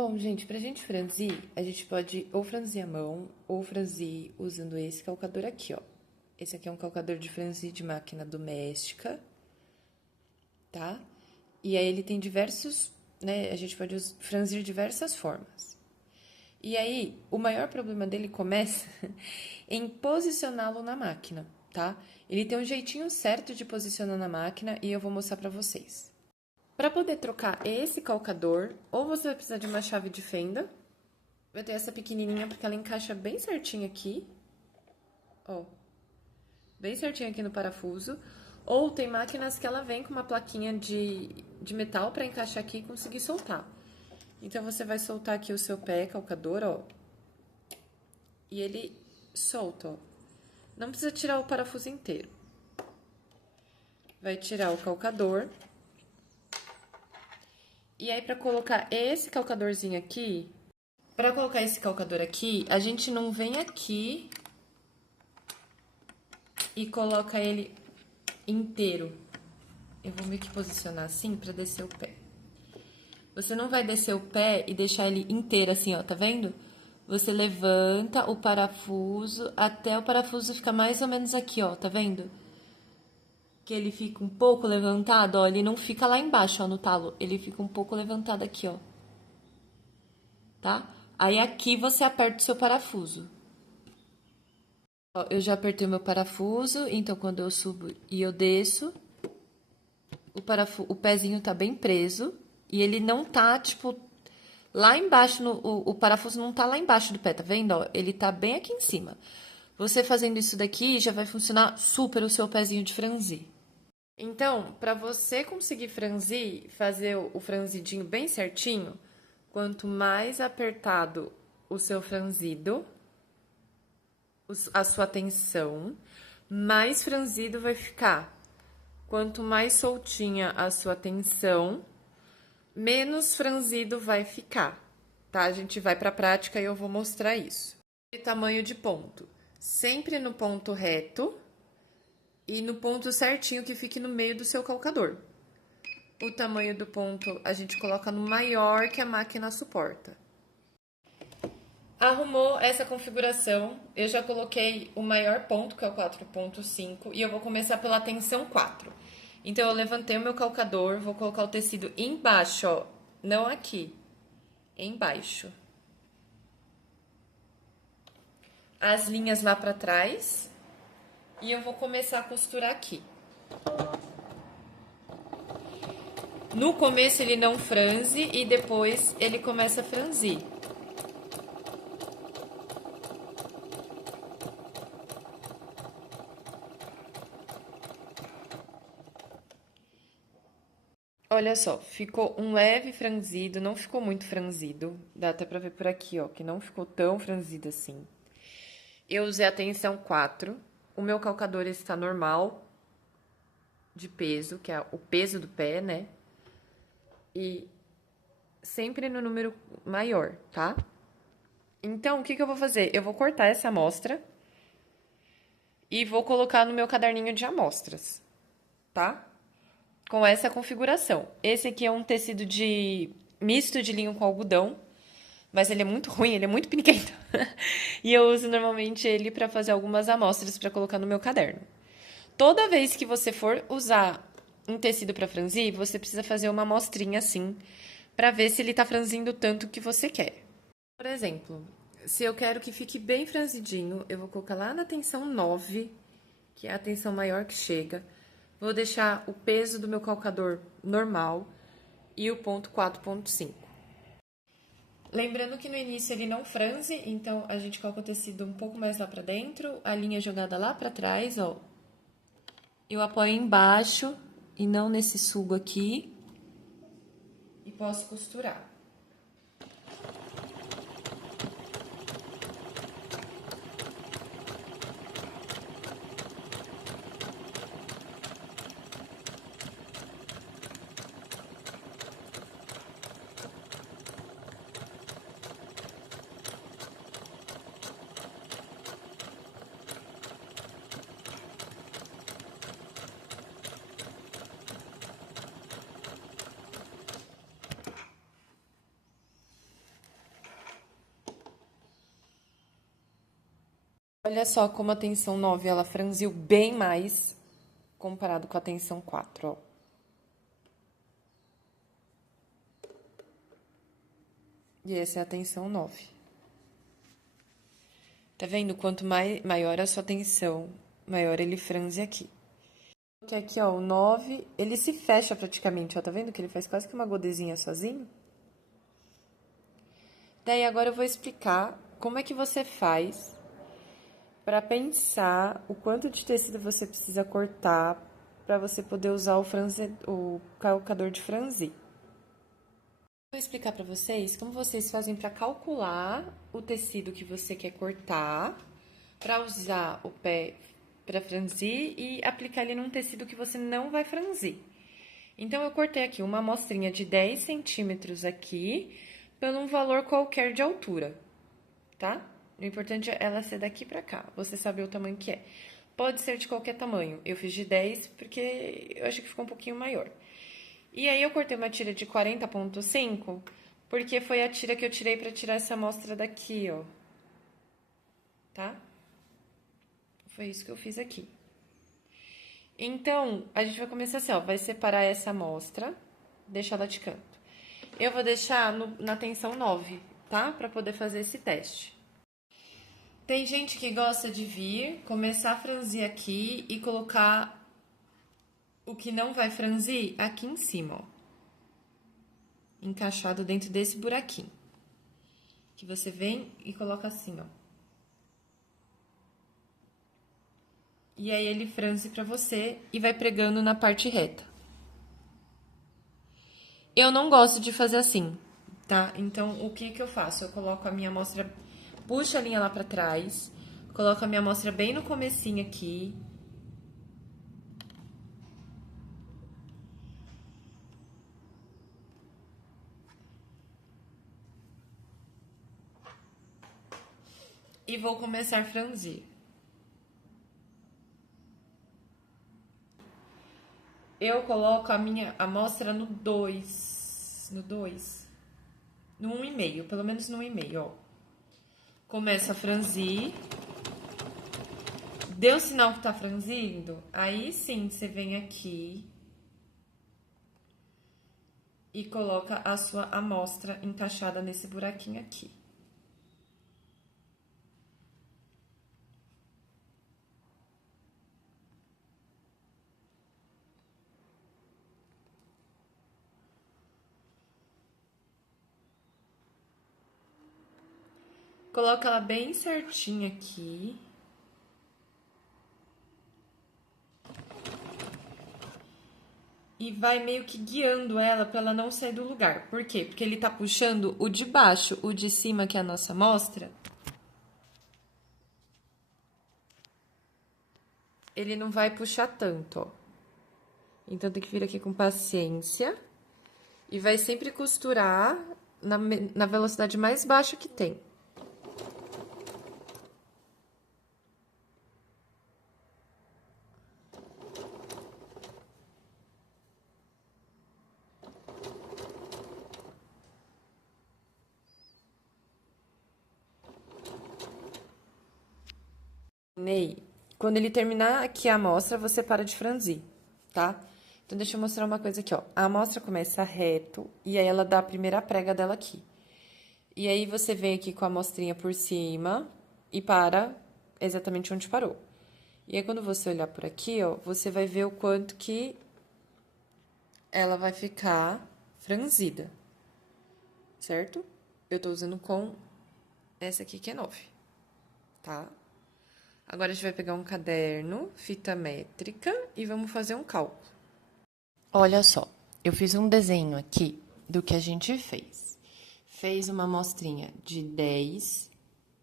Bom, gente, pra gente franzir, a gente pode ou franzir a mão, ou franzir usando esse calcador aqui, ó. Esse aqui é um calcador de franzir de máquina doméstica, tá? E aí ele tem diversos, né? A gente pode franzir diversas formas. E aí, o maior problema dele começa em posicioná-lo na máquina, tá? Ele tem um jeitinho certo de posicionar na máquina e eu vou mostrar pra vocês. Para poder trocar esse calcador, ou você vai precisar de uma chave de fenda. Eu tenho essa pequenininha porque ela encaixa bem certinho aqui. Ó, bem certinho aqui no parafuso. Ou tem máquinas que ela vem com uma plaquinha de metal para encaixar aqui e conseguir soltar. Então, você vai soltar aqui o seu pé calcador, ó. E ele solta, ó. Não precisa tirar o parafuso inteiro. Vai tirar o calcador. E aí, para colocar esse calcadorzinho aqui, para colocar esse calcador aqui, a gente não vem aqui e coloca ele inteiro. Eu vou meio que posicionar assim para descer o pé. Você não vai descer o pé e deixar ele inteiro assim, ó, tá vendo? Você levanta o parafuso até o parafuso ficar mais ou menos aqui, ó, tá vendo? Que ele fica um pouco levantado, ó, ele não fica lá embaixo, ó, no talo. Ele fica um pouco levantado aqui, ó. Tá? Aí aqui você aperta o seu parafuso. Ó, eu já apertei o meu parafuso, então quando eu subo e eu desço, o pezinho tá bem preso e ele não tá, tipo, lá embaixo, o parafuso não tá lá embaixo do pé, tá vendo? Ó, ele tá bem aqui em cima. Você fazendo isso daqui, já vai funcionar super o seu pezinho de franzir. Então, para você conseguir franzir, fazer o franzidinho bem certinho, quanto mais apertado o seu franzido, a sua tensão, mais franzido vai ficar. Quanto mais soltinha a sua tensão, menos franzido vai ficar, tá? A gente vai para a prática e eu vou mostrar isso. E tamanho de ponto, sempre no ponto reto e no ponto certinho que fique no meio do seu calcador. O tamanho do ponto a gente coloca no maior que a máquina suporta. Arrumou essa configuração, eu já coloquei o maior ponto, que é o 4.5, e eu vou começar pela tensão 4. Então, eu levantei o meu calcador, vou colocar o tecido embaixo, ó, não aqui, embaixo. As linhas lá pra trás, e eu vou começar a costurar aqui. No começo ele não franze e depois ele começa a franzir. Olha só, ficou um leve franzido, não ficou muito franzido. Dá até pra ver por aqui, ó, que não ficou tão franzido assim. Eu usei a tensão 4. O meu calcador está normal de peso, que é o peso do pé, né? E sempre no número maior, tá? Então, o que que eu vou fazer? Eu vou cortar essa amostra e vou colocar no meu caderninho de amostras, tá? Com essa configuração. Esse aqui é um tecido de misto de linho com algodão, mas ele é muito ruim, ele é muito piniquento. E eu uso normalmente ele para fazer algumas amostras para colocar no meu caderno. Toda vez que você for usar um tecido para franzir, você precisa fazer uma amostrinha assim, para ver se ele tá franzindo tanto que você quer. Por exemplo, se eu quero que fique bem franzidinho, eu vou colocar lá na tensão 9, que é a tensão maior que chega. Vou deixar o peso do meu calcador normal e o ponto 4.5. Lembrando que no início ele não franze, então a gente coloca o tecido um pouco mais lá pra dentro, a linha jogada lá pra trás, ó. Eu apoio embaixo e não nesse sugo aqui. E posso costurar. Olha só como a tensão 9 ela franziu bem mais comparado com a tensão 4, ó. E essa é a tensão 9. Tá vendo? Quanto maior a sua tensão, maior ele franze aqui. Porque aqui, ó, o 9, ele se fecha praticamente, ó. Tá vendo que ele faz quase que uma godezinha sozinho? Daí agora eu vou explicar como é que você faz para pensar o quanto de tecido você precisa cortar para você poder usar o calcador de franzir. Vou explicar para vocês como vocês fazem para calcular o tecido que você quer cortar para usar o pé para franzir e aplicar ele num tecido que você não vai franzir. Então, eu cortei aqui uma amostrinha de 10 centímetros aqui, pelo um valor qualquer de altura, tá? O importante é ela ser daqui pra cá, você saber o tamanho que é. Pode ser de qualquer tamanho, eu fiz de 10 porque eu acho que ficou um pouquinho maior. E aí, eu cortei uma tira de 40,5, porque foi a tira que eu tirei pra tirar essa amostra daqui, ó. Tá? Foi isso que eu fiz aqui. Então, a gente vai começar assim, ó, vai separar essa amostra, deixar ela de canto. Eu vou deixar na tensão 9, tá? Pra poder fazer esse teste. Tem gente que gosta de vir, começar a franzir aqui e colocar o que não vai franzir aqui em cima, ó. Encaixado dentro desse buraquinho. Que você vem e coloca assim, ó. E aí ele franze pra você e vai pregando na parte reta. Eu não gosto de fazer assim, tá? Então, o que que eu faço? Eu coloco a minha amostra, puxo a linha lá pra trás, coloco a minha amostra bem no comecinho aqui. E vou começar a franzir. Eu coloco a minha amostra no 2, no 2, no 1,5, pelo menos no 1,5, ó. Começo a franzir. Deu sinal que tá franzindo? Aí sim, você vem aqui e coloca a sua amostra encaixada nesse buraquinho aqui. Coloca ela bem certinha aqui. E vai meio que guiando ela para ela não sair do lugar. Por quê? Porque ele tá puxando o de baixo, o de cima, que é a nossa amostra. Ele não vai puxar tanto, ó. Então, tem que vir aqui com paciência. E vai sempre costurar na velocidade mais baixa que tem. Ney, quando ele terminar aqui a amostra, você para de franzir, tá? Então, deixa eu mostrar uma coisa aqui, ó. A amostra começa reto e aí ela dá a primeira prega dela aqui. E aí, você vem aqui com a amostrinha por cima e para exatamente onde parou. E aí, quando você olhar por aqui, ó, você vai ver o quanto que ela vai ficar franzida, certo? Eu tô usando com essa aqui que é 9, tá? Agora, a gente vai pegar um caderno, fita métrica e vamos fazer um cálculo. Olha só, eu fiz um desenho aqui do que a gente fez. Fez uma amostrinha de 10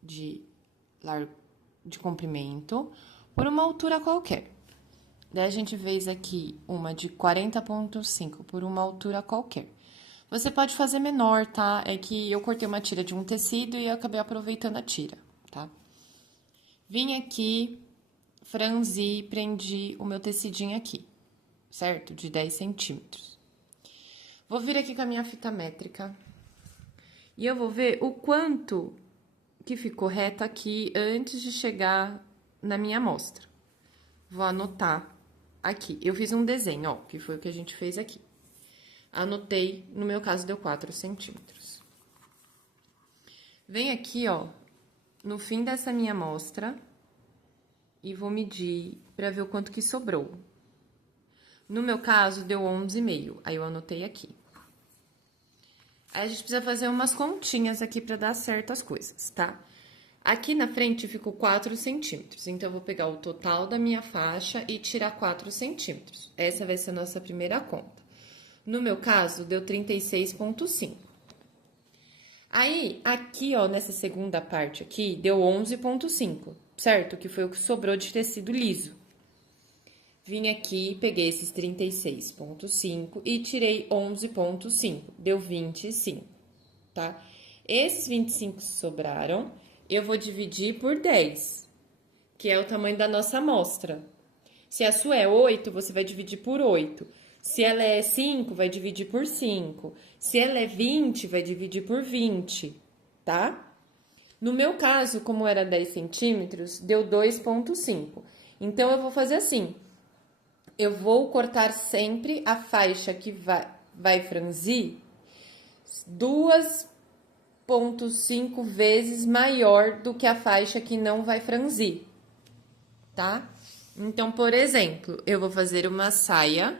de comprimento por uma altura qualquer. Daí, a gente fez aqui uma de 40,5 por uma altura qualquer. Você pode fazer menor, tá? É que eu cortei uma tira de um tecido e eu acabei aproveitando a tira, tá? Vim aqui, franzi, prendi o meu tecidinho aqui, certo? De 10 centímetros. Vou vir aqui com a minha fita métrica e eu vou ver o quanto que ficou reta aqui antes de chegar na minha amostra. Vou anotar aqui. Eu fiz um desenho, ó, que foi o que a gente fez aqui. Anotei, no meu caso, deu 4 centímetros. Vem aqui, ó, no fim dessa minha amostra e vou medir pra ver o quanto que sobrou. No meu caso, deu 11,5, aí eu anotei aqui. Aí a gente precisa fazer umas continhas aqui pra dar certo as coisas, tá? Aqui na frente ficou 4 centímetros, então eu vou pegar o total da minha faixa e tirar 4 centímetros. Essa vai ser a nossa primeira conta. No meu caso, deu 36,5. Aí, aqui, ó, nessa segunda parte aqui, deu 11,5, certo? Que foi o que sobrou de tecido liso. Vim aqui, peguei esses 36,5 e tirei 11,5, deu 25, tá? Esses 25 que sobraram, eu vou dividir por 10, que é o tamanho da nossa amostra. Se a sua é 8, você vai dividir por 8. Se ela é 5, vai dividir por 5. Se ela é 20, vai dividir por 20, tá? No meu caso, como era 10 centímetros, deu 2,5. Então, eu vou fazer assim. Eu vou cortar sempre a faixa que vai franzir 2,5 vezes maior do que a faixa que não vai franzir, tá? Então, por exemplo, eu vou fazer uma saia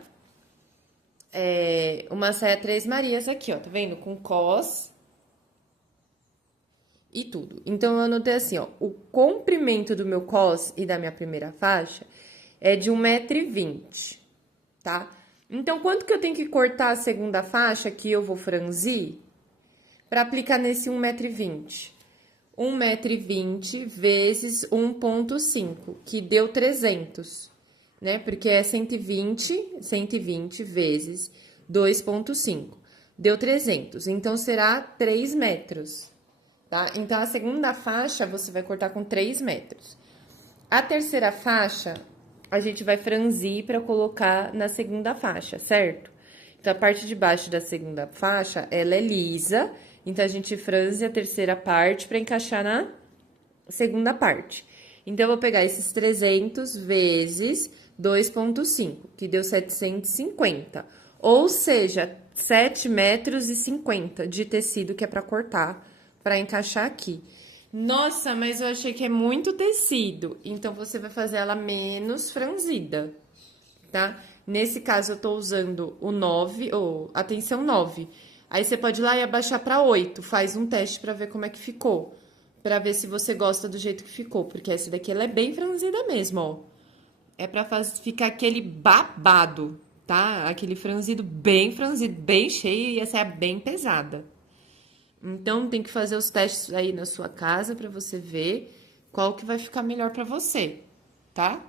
3 Marias aqui, ó, tá vendo? Com cós e tudo. Então, eu anotei assim, ó, o comprimento do meu cós e da minha primeira faixa é de 1,20 m, tá? Então, quanto que eu tenho que cortar a segunda faixa que eu vou franzir para aplicar nesse 1,20 m? 1,20 m vezes 1,5, que deu 300, né? Porque é 120 vezes 2,5, deu 300. Então, será 3 metros, tá? Então, a segunda faixa você vai cortar com 3 metros. A terceira faixa, a gente vai franzir para colocar na segunda faixa, certo? Então, a parte de baixo da segunda faixa, ela é lisa, então a gente franze a terceira parte para encaixar na segunda parte. Então, eu vou pegar esses 300 vezes 2,5, que deu 750. Ou seja, 7,50 metros de tecido que é para cortar, para encaixar aqui. Nossa, mas eu achei que é muito tecido, então você vai fazer ela menos franzida, tá? Nesse caso, eu tô usando o 9, ou atenção 9. Aí você pode ir lá e abaixar pra 8, faz um teste pra ver como é que ficou, pra ver se você gosta do jeito que ficou, porque essa daqui ela é bem franzida mesmo, ó. É pra ficar aquele babado, tá? Aquele franzido, bem cheio, e essa é bem pesada. Então, tem que fazer os testes aí na sua casa pra você ver qual que vai ficar melhor pra você, tá?